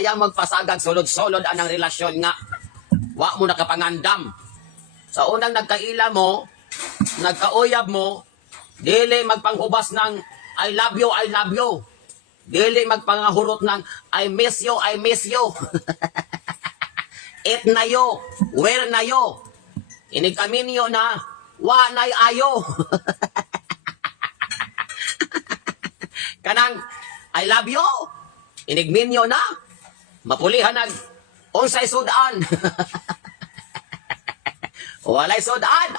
ayang magpasagad sulod-sulod anang relasyon nga. Wa mo nakapangandam. Sa unang nagkaila mo, nagkauyab mo, dili magpanghubas ng I love you, I love you. Dili magpangahurot ng I miss you, I miss you. It na yo, where na yo. Inig kami niyo na, wa nay ayo. Kanang I love you. Inig minyo na, mapulihan nag unsay sudan. Walay sudan.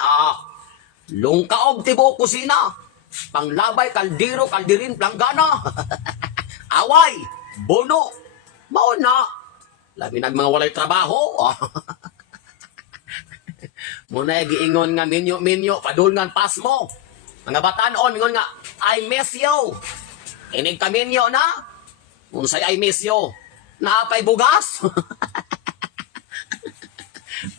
Lungkaog tibo kusina. Panglabay kaldero, kaldirin, planggana. Away, bono. Mao na. Labi nag mga walay trabaho. Muna giingon nga minyo, padulngan pas mo. Mga batanon, ingon nga, I miss you. Inig ka minyo na. Unsay I miss you. Naapay bugas.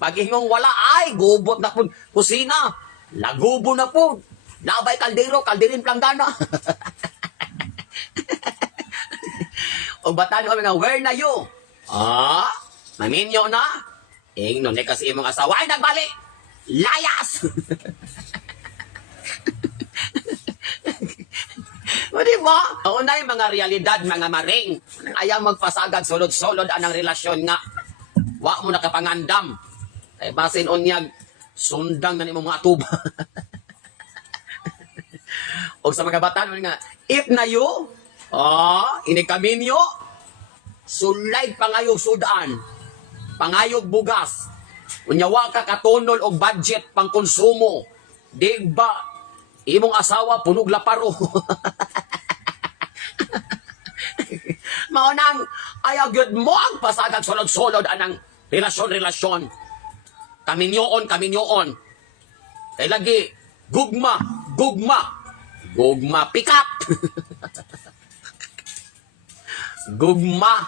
Pag-ingong wala, ay, gubot na po. Kusina, lagubo na po. Labay kaldero, kaldirin planggana. O batan kami nga, where na you? Maminyo na? Ingnon eh kasi imong asawa, ay nagbalik! Layas! O diba? O na yung mga realidad, mga maring. Ayaw magpasagad, sulod-sulod anang relasyon nga. Wa mo nakapangandam. Ay basin unyag, sundang na ni mga tuba. O sa mga batan nga, if na you, inig kami niyo, sulay pangayog sudan, pangayog bugas, unyawa ka katunol og budget pang konsumo, di ba, imong asawa punog laparo. Maunang, ayaw gyud mo ang pasagad sulod-sulod anang relasyon. Kaminyoon. Kay lagi, gugma, pick-up. Gugma,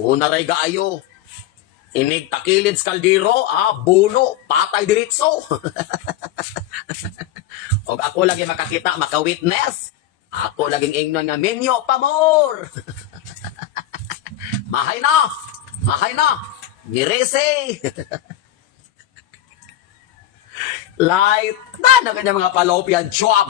unaray gaayo. Inig takilid skaldiro, bulo, patay diritso. Og ako lagi makakita, maka-witness. Ako laging ingnon nga, minyo pa more. Mahay na. Nirese. Light na kanya mga palopian, chop.